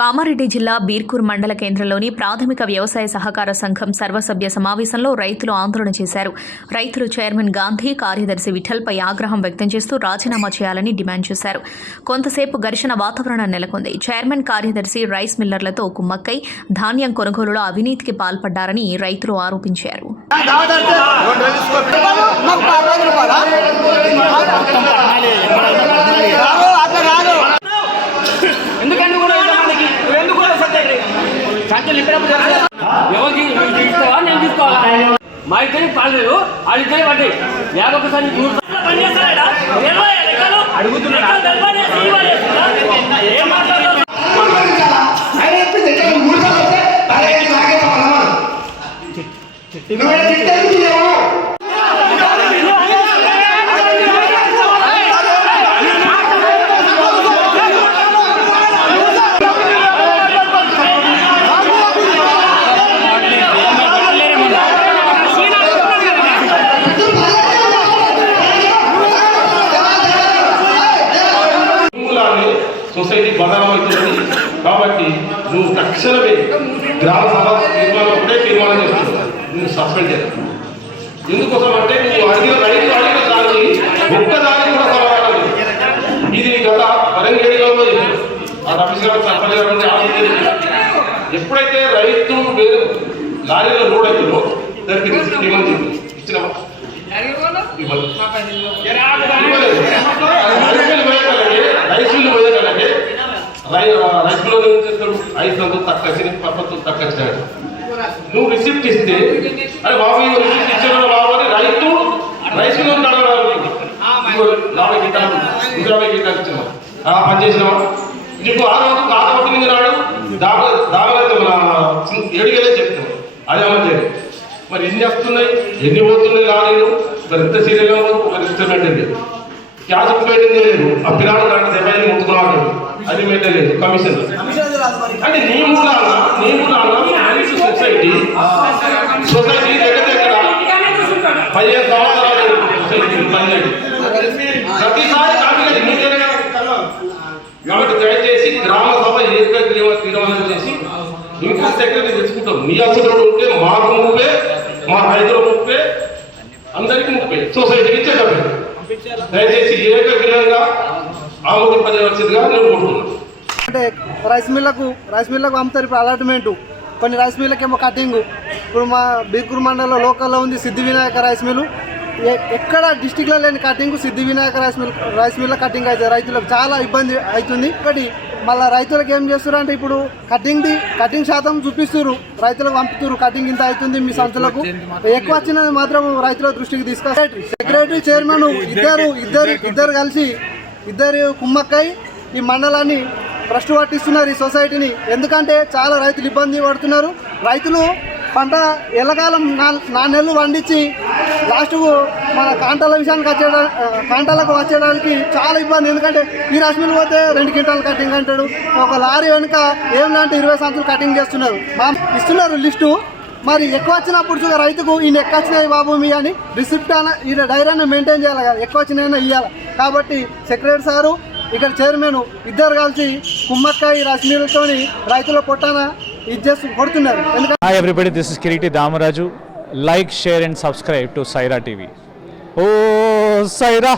కామారెడ్డి జిల్లా బీర్కూర్ మండల కేంద్రంలోని ప్రాథమిక వ్యవసాయ సహకార సంఘం సర్వసభ్య సమావేశంలో రైతులు ఆందోళన చేశారు. రైతులు చైర్మన్ గాంధీ కార్యదర్శి విఠల్పై ఆగ్రహం వ్యక్తం చేస్తూ రాజీనామా చేయాలని డిమాండ్ చేశారు. కొంతసేపు ఘర్షణ వాతావరణం నెలకొంది. చైర్మన్ కార్యదర్శి రైస్ మిల్లర్లతో కుమ్మక్కై ధాన్యం కొనుగోలులో అవినీతికి పాల్పడ్డారని రైతులు ఆరోపించారు. సంఖ్యలు ఎవరికి నేను తీసుకోవాలా? మా ఇద్దరి పాడలేదు వాళ్ళిద్దరే పడ్డాయి. యాభై ఒకసారి నూరు ఆయన సొసైటీ బదనం అవుతుంది కాబట్టి నువ్వు తక్షణమే గ్రామ సభ తీర్మానం ఒకటే తీర్మానం చేస్తున్నావు. నువ్వు సస్పెండ్ చేయాలి ఎందుకోసం అంటే నువ్వు అడిగిన రైతు అడిగిన దానికి ఒక్క దానికి కూడా సమాధానం. ఇది గత వరంగేడిలో ఆ రమేష్ గారు సర్పంచ్ గారు. ఎప్పుడైతే రైతు వేరు లారీలో లోడ్ అవుతుందో దానికి రిసిప్ట్ ఇవ్వని ఇచ్చినావా ఇవ్వలేదు. రైస్ మిల్లు పోయేదానికి రైస్ మిల్లు ఏం చేస్తాడు ఐదు వందలు తక్కువ తక్కువ వచ్చినాడు నువ్వు రిసిప్ట్ ఇస్తే అరే బాబు ఈ రిసిప్ట్ ఇచ్చాడు బాబు అని రైతు రైస్ మిల్లు అడగడాలి యాభై గిట్టాలు ఇరవై గిట్టాలు ఇచ్చినావు. ఆ పని చేసినావా? నీకు ఆ రోజు కాదు పట్టింది నాడు? దావ దావలైతే మన ఏడుగలే చెప్తావు అదే అమ్మ మరి ఎన్ని వస్తున్నాయి? ఎన్ని పోతున్నాయి? రాలేదు మరి ఎంత సీరియల్ మరి ఇస్తున్నట్టు క్యాష్ మెయింటైన్ లేదు ఆ పిల్లలు దాంట్లో డెబ్బై ఐదు అది పెట్టలేదు కమిషన్ అంటే నీ మూలాన నీ మూలాన మనిషి సొసైటీ సొసైటీ దగ్గర దగ్గర పదిహేను సంవత్సరాలు సొసైటీ పదిహేడు. ప్రతిసారి కాపీ మీదేనే కదా. కాబట్టి దయచేసి గ్రామ సభ ఏకగ్రీవ తీర్మానం చేసి ఇంకో సెక్రటరీ తెచ్చుకుంటాం. మీ అసలు ఉంటే మాకు ముప్పే మా రైతుల ముప్పే అందరికీ ముప్పే. సొసైటీకి ఇచ్చేటప్పుడు దయచేసి ఏకగ్రీవంగా ఆమోదింపజేయవలసిందిగా నేను కోరుతున్నాను. అంటే రైస్ మిల్లకు రైస్ మిల్లకు అమ్ముతారు ఇప్పుడు అలాట్మెంట్. కొన్ని రైస్ మిల్లకి ఏమో కటింగ్. ఇప్పుడు మా బీకూర్ మండలంలో లోకల్లో ఉంది సిద్ధి వినాయక రైస్ మిల్లు. ఎ- ఎక్కడ డిస్టిక్లో లేని cutting Siddhi Vinayaka rice mill rice mill cutting అయితే రైతులకు చాలా ఇబ్బంది అవుతుంది. ఒకటి మళ్ళీ రైతులకు ఏం చేస్తారు అంటే ఇప్పుడు కటింగ్ది కటింగ్ శాతం చూపిస్తారు రైతులకు పంపుతారు కటింగ్ ఇంత అవుతుంది మీ సంతలకు ఎక్కువ వచ్చినది మాత్రం రైతుల దృష్టికి తీసుకొస్తారు. సెక్రటరీ చైర్మన్ ఇద్దరు ఇద్దరు ఇద్దరు కలిసి ఇద్దరు కుమ్మక్కై ఈ మండలాన్ని ప్రశ్న పట్టిస్తున్నారు ఈ సొసైటీని. ఎందుకంటే చాలా రైతులు ఇబ్బంది పడుతున్నారు. రైతులు పంట ఎల్లకాలం నా నా నెలలు పండించి లాస్ట్కు మన కాంటాల విషయానికి వచ్చే కాంటాలకు వచ్చేయడానికి చాలా ఇబ్బంది. ఎందుకంటే ఈ రాష్ట్రంలో పోతే రెండు క్వింటాలు కటింగ్ అంటాడు. ఒక లారీ వెనుక ఏం లాంటి ఇరవై సంచులు కటింగ్ చేస్తున్నారు. మా ఇస్తున్నారు లిస్టు. మరి ఎక్కువ వచ్చినప్పుడు చూడ రైతుకు ఈయన ఎక్కువ వచ్చినాయి బాబు మీ అని రిసిప్ట్ అన్న ఈ డైరీని మెయింటైన్ చేయాలి కదా. ఎక్కువ వచ్చినాయని ఇవ్వాలి కాబట్టి సెక్రటరీ సారు ఇక్కడ చైర్మన్ ఇద్దరు కలిసి కుమ్మక్కాయ రశ్మిలతో రైతుల పొట్టాన ఇది చేస్తూ కొడుతున్నారు. ఎందుకంటే Hi this Kireeti Damaraju like share and subscribe to Saira TV oh Sye Raa